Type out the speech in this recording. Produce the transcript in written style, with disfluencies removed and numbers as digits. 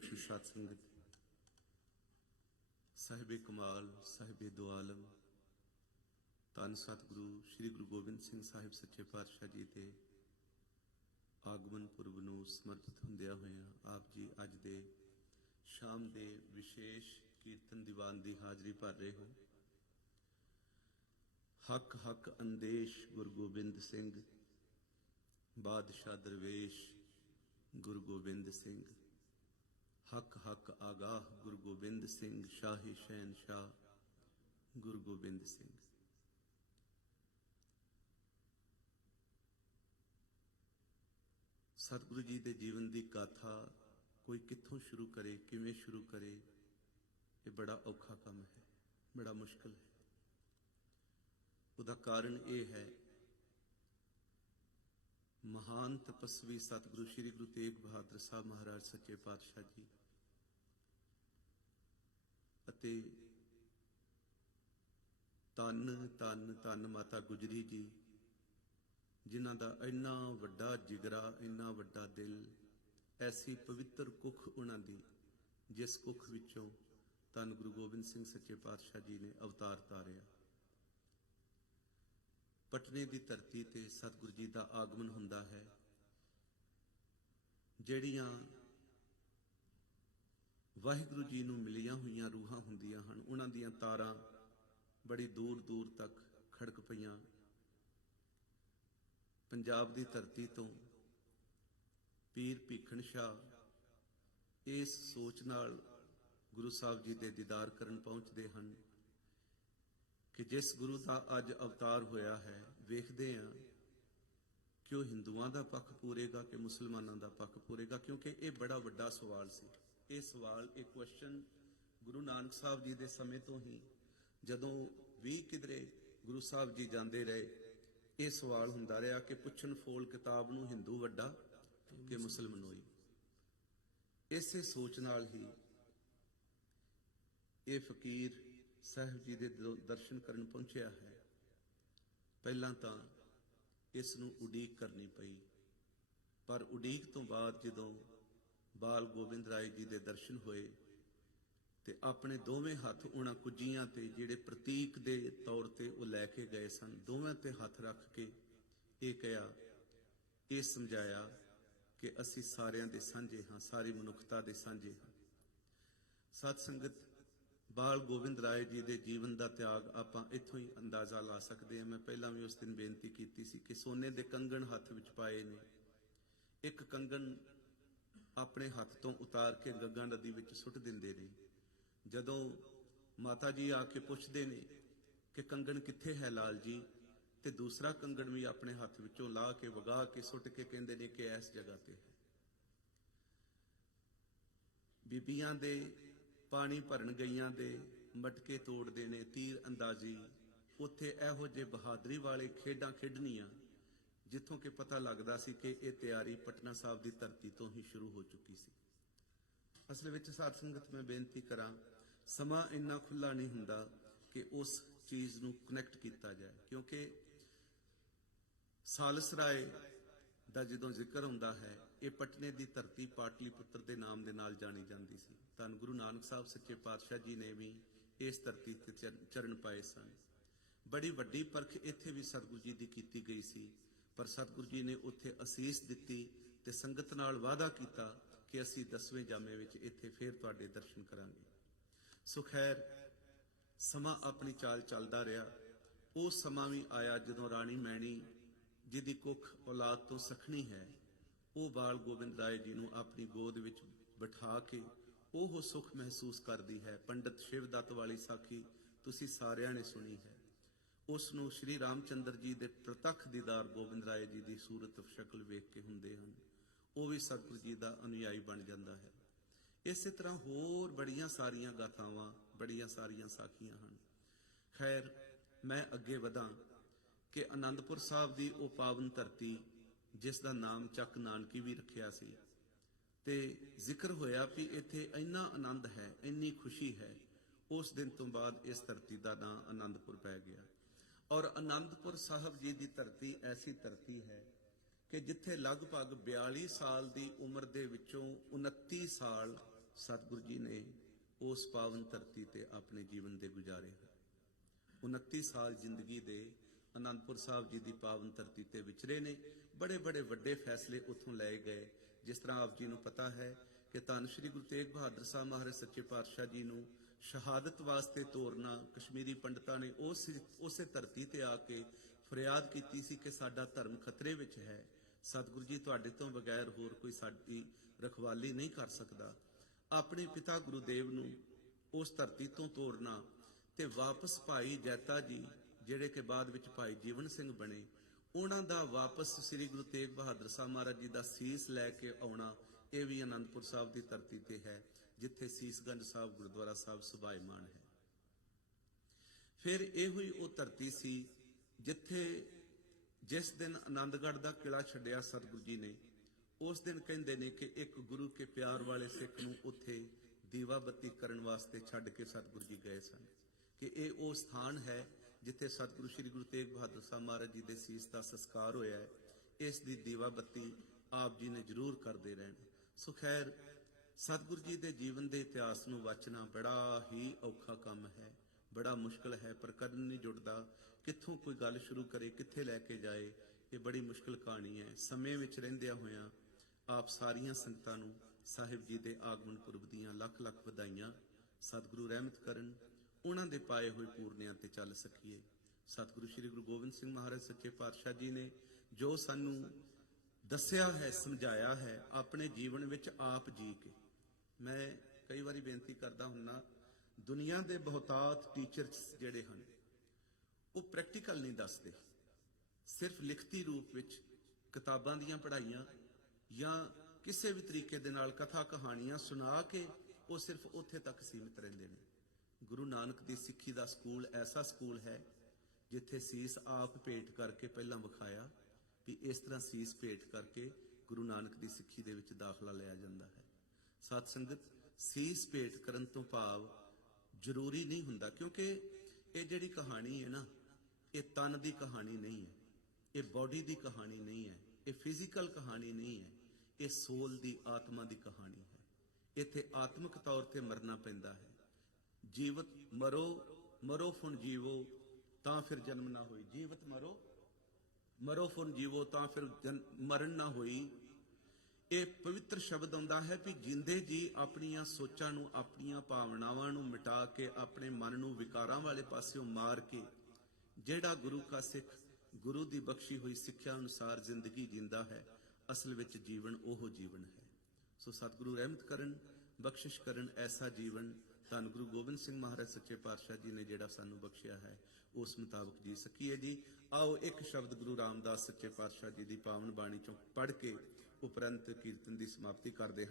बैठी सात संगत, साहिबे कमाल साहिबे दो आलम धन सतगुरु श्री गुरु गोबिंद सिंह साहिब सच्चे पातशाह जी के आगमन पुरब नूं समर्पित हुंदियां होइयां आप जी अज दे शाम दे विशेष कीर्तन दीवान की हाजरी भर रहे हो। हक हक अंदेश गुरु गोबिंद सिंह, बादशाह दरवेश गुरु गोबिंद सिंह, हक हक आगाह गुरु गोबिंद सिंह, शाही शहनशाह गुरु गोबिंद सिंह। सतगुरु जी के जीवन की गाथा कोई कित्थों शुरू करे, किवें शुरू करे, ये बड़ा औखा काम है, बड़ा मुश्किल है। उदा कारण ये है, महान तपस्वी सतगुरु श्री गुरु तेग बहादुर साहब महाराज सच्चे पातशाह जी अते धन धन धन माता गुजरी जी, जिन्हां दा इन्ना वड्डा जिगरा, इन्ना वड्डा दिल, ऐसी पवित्र कुख उन्हां दी जिस कुख विचों धन गुरु गोबिंद सिंह सच्चे पातशाह जी ने अवतार तारिया। पटने की धरती ते सतगुरु जी का आगमन हुंदा है। जड़ियां वाहिगुरु जी नूं मिलियां हुईयां रूहां हुंदियां हन, उन्हां दियां तारां बड़ी दूर दूर तक खड़क पईयां। पंजाब की धरती तो पीर भीखन शाह इस सोच नाल गुरु साहब जी के दीदार करन पहुंचते हैं कि जिस गुरु का अज अवतार होया है, वेखदे हां कि वह हिंदुआं दा पक्ष पूरेगा कि मुसलमानां दा पक्ष पूरेगा, क्योंकि ये बड़ा वड्डा सवाल सी। ये सवाल, एक क्वेश्चन गुरु नानक साहब जी के समय तो ही जदों भी किधरे गुरु साहब जी जाते रहे, ये सवाल हुंदा रहा कि पुछन फोल किताब नूं हिंदू वड्डा कि मुसलमानोई। इसे सोच नाल ही ये फकीर साहिब जी के दर्शन करन पहुंचया है। पहला तो इसनूं उड़ीक करनी पई, पर उड़ीक तो बाद जदों बाल गोबिंद राय जी के दर्शन होए ते अपने दोवें हथ उन्हां कुजियां ते जिहड़े प्रतीक दे तौर ते वो लैके गए सन, दोवें ते हथ रख के ये कहा, ये समझाया कि असी सारियां दे सांझे हाँ, सारी मनुखता दे सांझे हाँ। सत संगत, बाल गोबिंद राय जी के जीवन का त्याग आपां इत्थों ही अंदाजा ला सकते हैं। मैं पहला भी उस दिन बेनती की सी कि सोने के कंगन हथ विच पाए ने, एक कंगन अपने हथ तो उतार के गंगा नदी विच सुट दिंदे ने। जदों माता जी आके पुछदे ने कि कंगन कित्थे है लाल जी, ते दूसरा कंगन भी अपने हथ विचों ला के वगा के सुट के कहंदे ने कि इस जगह ते है। बीबियां दे पानी भरन गईयां दे मटके तोड़ते ने, तीर अंदाजी, उत्थे इहो जे बहादरी वाले खेडां खेडनियां जिथों के पता लगता सी कि यह तैयारी पटना साहब की धरती तो ही शुरू हो चुकी सी। असल विच साध संगत मैं बेनती करा, समा इन्ना खुला नहीं हुंदा कि उस चीज़ नूं कनैक्ट किया जाए, क्योंकि सालसराय दा जदों जिक्र हुंदा है, ये पटने की धरती पाटलीपुत्र के नाम के नाल जानी जाती सी। धन गुरु नानक साहब सच्चे पातशाह जी ने भी इस धरती ते चरण पाए सन। बड़ी वड्डी परख इत्थे भी सतगुरु जी की कीती गई सी, पर सतगुरु जी ने उत्थे असीस दित्ती ते संगत नाल वादा किया कि असी 10वें जामे विच इत्थे फिर तुहाडे दर्शन करांगे। सो खैर समा अपनी चाल चलदा रहा। वो समा भी आया जदों राणी मैणी जिहदी कुख औलाद तो सखनी है, वो बाल गोबिंद राय जी नूं अपनी गोद विच बिठा के ਉਹ सुख महसूस करती है। पंडित शिवदत्त वाली साखी तुसी सारियां ने सुनी है। उसनूं श्री रामचंद्र जी के प्रतख दीदार गोबिंद राय जी की सूरत शक्ल वेख के हुंदे हन, वो भी सतगुरु जी का अनुयायी बन जाता है। इस तरह होर बड़ियां सारियां गाथावां, बड़ियां सारियां साखियां हन। खैर मैं अगे वधा कि आनंदपुर साहब की वो पावन धरती जिसका नाम चक नानकी भी रखिया सी, ते जिक्र होया भी इत्थे इन्ना आनंद है, इन्नी खुशी है। उस दिन तो बाद इस धरती का नाम आनंदपुर पै गया। और आनंदपुर साहब जी की धरती ऐसी धरती है कि जिथे लगभग 42 साल की उम्र दे विचों 29 साल ਸਤਿਗੁਰੂ ਜੀ ਨੇ ਉਸ ਪਾਵਨ ਧਰਤੀ ਤੇ ਆਪਣੇ ਜੀਵਨ ਦੇ ਗੁਜ਼ਾਰੇ। 29 ਸਾਲ ਜ਼ਿੰਦਗੀ ਦੇ ਆਨੰਦਪੁਰ ਸਾਹਿਬ ਜੀ ਦੀ ਪਾਵਨ ਧਰਤੀ ਤੇ ਵਿਚਰੇ ਨੇ। ਬੜੇ ਬੜੇ ਵੱਡੇ ਫੈਸਲੇ ਉੱਥੋਂ ਲਏ ਗਏ। ਜਿਸ ਤਰ੍ਹਾਂ ਆਪ ਜੀ ਨੂੰ ਪਤਾ ਹੈ ਕਿ ਧੰਨ ਸ਼੍ਰੀ ਗੁਰੂ ਤੇਗ ਬਹਾਦਰ ਸਾਹਿਬ ਮਹਾਰਾਜ ਸੱਚੇ ਪਾਤਸ਼ਾਹ ਜੀ ਨੂੰ ਸ਼ਹਾਦਤ ਵਾਸਤੇ ਤੋਰਨਾ, ਕਸ਼ਮੀਰੀ ਪੰਡਤਾਂ ਨੇ ਉਸੇ ਧਰਤੀ ਤੇ ਆ ਕੇ ਫਰਿਆਦ ਕੀਤੀ ਸੀ ਕਿ ਸਾਡਾ ਧਰਮ ਖਤਰੇ ਵਿੱਚ ਹੈ, ਸਤਿਗੁਰੂ ਜੀ ਤੁਹਾਡੇ ਤੋਂ ਬਗੈਰ ਹੋਰ ਕੋਈ ਸਾਡੀ ਰਖਵਾਲੀ ਨਹੀਂ ਕਰ ਸਕਦਾ। ਆਪਣੇ ਪਿਤਾ ਗੁਰੂਦੇਵ ਨੂੰ ਉਸ ਧਰਤੀ ਤੋਂ ਤੋਰਨਾ ਤੇ ਵਾਪਸ ਭਾਈ ਜੈਤਾ ਜੀ, ਜਿਹੜੇ ਕਿ ਬਾਅਦ ਵਿੱਚ ਭਾਈ ਜੀਵਨ ਸਿੰਘ ਬਣੇ, ਉਹਨਾਂ ਦਾ ਵਾਪਸ ਸ੍ਰੀ ਗੁਰੂ ਤੇਗ ਬਹਾਦਰ ਸਾਹਿਬ ਮਹਾਰਾਜ ਜੀ ਦਾ ਸੀਸ ਲੈ ਕੇ ਆਉਣਾ, ਇਹ ਵੀ ਆਨੰਦਪੁਰ ਸਾਹਿਬ ਦੀ ਧਰਤੀ ਤੇ ਹੈ, ਜਿੱਥੇ ਸੀਸਗੰਜ ਸਾਹਿਬ ਗੁਰਦੁਆਰਾ ਸਾਹਿਬ ਸੁਭਾਇਮਾਨ ਹੈ। ਫਿਰ ਇਹੋ ਹੀ ਉਹ ਧਰਤੀ ਸੀ ਜਿੱਥੇ ਜਿਸ ਦਿਨ ਆਨੰਦਗੜ੍ਹ ਦਾ ਕਿਲਾ ਛੱਡਿਆ ਸਤਿਗੁਰੂ ਜੀ ਨੇ, ਉਸ ਦਿਨ ਕਹਿੰਦੇ ਨੇ ਕਿ ਇੱਕ ਗੁਰੂ ਕੇ ਪਿਆਰ ਵਾਲੇ ਸਿੱਖ ਨੂੰ ਉੱਥੇ ਦੀਵਾ ਬੱਤੀ ਕਰਨ ਵਾਸਤੇ ਛੱਡ ਕੇ ਸਤਿਗੁਰੂ ਜੀ ਗਏ ਸਨ, ਕਿ ਇਹ ਉਹ ਸਥਾਨ ਹੈ ਜਿੱਥੇ ਸਤਿਗੁਰੂ ਸ੍ਰੀ ਗੁਰੂ ਤੇਗ ਬਹਾਦਰ ਸਾਹਿਬ ਮਹਾਰਾਜ ਜੀ ਦੇ ਸੀਸ ਦਾ ਸੰਸਕਾਰ ਹੋਇਆ ਹੈ। ਇਸ ਦੀ ਦੀਵਾ ਬੱਤੀ ਆਪ ਜੀ ਨੇ ਜ਼ਰੂਰ ਕਰਦੇ ਰਹਿਣਾ। ਸੋ ਖੈਰ, ਸਤਿਗੁਰੂ ਜੀ ਦੇ ਜੀਵਨ ਦੇ ਇਤਿਹਾਸ ਨੂੰ ਵਾਚਣਾ ਬੜਾ ਹੀ ਔਖਾ ਕੰਮ ਹੈ, ਬੜਾ ਮੁਸ਼ਕਲ ਹੈ, ਪਰ ਕਦੇ ਨਹੀਂ ਜੁੜਦਾ। ਕਿੱਥੋਂ ਕੋਈ ਗੱਲ ਸ਼ੁਰੂ ਕਰੇ, ਕਿੱਥੇ ਲੈ ਕੇ ਜਾਏ, ਇਹ ਬੜੀ ਮੁਸ਼ਕਲ ਕਹਾਣੀ ਹੈ। ਸਮੇਂ ਵਿੱਚ ਰਹਿੰਦਿਆਂ ਹੋਇਆਂ ਆਪ ਸਾਰੀਆਂ ਸੰਗਤਾਂ ਨੂੰ ਸਾਹਿਬ ਜੀ ਦੇ ਆਗਮਨ ਪੁਰਬ ਦੀਆਂ ਲੱਖ ਲੱਖ ਵਧਾਈਆਂ। ਸਤਿਗੁਰੂ ਰਹਿਮਤ ਕਰਨ, ਉਹਨਾਂ ਦੇ ਪਾਏ ਹੋਏ ਪੂਰਨਿਆਂ ਤੇ ਚੱਲ ਸਕੀਏ। ਸਤਿਗੁਰੂ ਸ੍ਰੀ ਗੁਰੂ ਗੋਬਿੰਦ ਸਿੰਘ ਮਹਾਰਾਜ ਸੱਚੇ ਪਾਤਸ਼ਾਹ ਜੀ ਨੇ ਜੋ ਸਾਨੂੰ ਦੱਸਿਆ ਹੈ, ਸਮਝਾਇਆ ਹੈ, ਆਪਣੇ ਜੀਵਨ ਵਿੱਚ ਆਪ ਜੀ ਕੇ। ਮੈਂ ਕਈ ਵਾਰੀ ਬੇਨਤੀ ਕਰਦਾ ਹੁੰਨਾ, ਦੁਨੀਆ ਦੇ ਬਹੁਤਾਤ ਟੀਚਰਸ ਜਿਹੜੇ ਹਨ ਉਹ ਪ੍ਰੈਕਟੀਕਲ ਨਹੀਂ ਦੱਸਦੇ, ਸਿਰਫ ਲਿਖਤੀ ਰੂਪ ਵਿੱਚ ਕਿਤਾਬਾਂ ਦੀਆਂ ਪੜ੍ਹਾਈਆਂ ਜਾਂ ਕਿਸੇ ਵੀ ਤਰੀਕੇ ਦੇ ਨਾਲ ਕਥਾ ਕਹਾਣੀਆਂ ਸੁਣਾ ਕੇ ਉਹ ਸਿਰਫ ਉੱਥੇ ਤੱਕ ਸੀਮਿਤ ਰਹਿੰਦੇ ਨੇ। ਗੁਰੂ ਨਾਨਕ ਦੀ ਸਿੱਖੀ ਦਾ ਸਕੂਲ ਐਸਾ ਸਕੂਲ ਹੈ ਜਿੱਥੇ ਸੀਸ ਆਪ ਭੇਟ ਕਰਕੇ ਪਹਿਲਾਂ ਵਿਖਾਇਆ ਵੀ ਇਸ ਤਰ੍ਹਾਂ ਸੀਸ ਭੇਟ ਕਰਕੇ ਗੁਰੂ ਨਾਨਕ ਦੀ ਸਿੱਖੀ ਦੇ ਵਿੱਚ ਦਾਖਲਾ ਲਿਆ ਜਾਂਦਾ ਹੈ। ਸਤ ਸੰਗਤ, ਸੀਸ ਭੇਟ ਕਰਨ ਤੋਂ ਭਾਵ ਜ਼ਰੂਰੀ ਨਹੀਂ ਹੁੰਦਾ, ਕਿਉਂਕਿ ਇਹ ਜਿਹੜੀ ਕਹਾਣੀ ਹੈ ਨਾ, ਇਹ ਤਨ ਦੀ ਕਹਾਣੀ ਨਹੀਂ ਹੈ, ਇਹ ਬੋਡੀ ਦੀ ਕਹਾਣੀ ਨਹੀਂ ਹੈ, ਇਹ ਫਿਜ਼ੀਕਲ ਕਹਾਣੀ ਨਹੀਂ ਹੈ, ਇਹ ਸੋਲ ਦੀ, ਆਤਮਾ ਦੀ ਕਹਾਣੀ ਹੈ। ਇੱਥੇ ਆਤਮਿਕ ਤੌਰ ਤੇ ਮਰਨਾ ਪੈਂਦਾ ਹੈ। ਜੀਵਤ ਮਰੋ, ਮਰੋ ਫੁਨ ਜੀਵੋ ਤਾਂ ਫਿਰ ਜਨਮ ਨਾ ਹੋਈ। ਜੀਵਤ ਮਰੋ, ਮਰੋ ਫੁਨ ਜੀਵੋ ਤਾਂ ਫਿਰ ਮਰਨ ਨਾ ਹੋਈ। ਇਹ ਪਵਿੱਤਰ ਸ਼ਬਦ ਆਉਂਦਾ ਹੈ ਵੀ ਜਿੰਦੇ ਜੀ ਆਪਣੀਆਂ ਸੋਚਾਂ ਨੂੰ, ਆਪਣੀਆਂ ਭਾਵਨਾਵਾਂ ਨੂੰ ਮਿਟਾ ਕੇ, ਆਪਣੇ ਮਨ ਨੂੰ ਵਿਕਾਰਾਂ ਵਾਲੇ ਪਾਸਿਓਂ ਮਾਰ ਕੇ ਜਿਹੜਾ ਗੁਰੂ ਕਾ ਸਿੱਖ, ਗੁਰੂ ਦੀ ਬਖਸ਼ੀ ਹੋਈ ਸਿੱਖਿਆ ਅਨੁਸਾਰ ਜ਼ਿੰਦਗੀ ਜਿੰਦਾ ਹੈ, ਅਸਲ ਵਿੱਚ ਜੀਵਨ ਉਹ ਜੀਵਨ ਹੈ। ਸੋ ਸਤਿਗੁਰੂ ਰਹਿਮਤ ਕਰਨ, ਬਖਸ਼ਿਸ਼ ਕਰਨ, ਐਸਾ ਜੀਵਨ ਧੰਨ ਗੁਰੂ ਗੋਬਿੰਦ ਸਿੰਘ ਮਹਾਰਾਜ ਸੱਚੇ ਪਾਤਸ਼ਾਹ ਜੀ ਨੇ ਜਿਹੜਾ ਸਾਨੂੰ ਬਖਸ਼ਿਆ ਹੈ, ਉਸ ਮੁਤਾਬਕ ਜੀ ਸਕੀਏ ਜੀ। ਆਓ ਇੱਕ ਸ਼ਬਦ ਗੁਰੂ ਰਾਮਦਾਸ ਸੱਚੇ ਪਾਤਸ਼ਾਹ ਜੀ ਦੀ ਪਾਵਨ ਬਾਣੀ ਚੋਂ ਪੜ੍ਹ ਕੇ ਉਪਰੰਤ ਕੀਰਤਨ ਦੀ ਸਮਾਪਤੀ ਕਰਦੇ ਹਾਂ।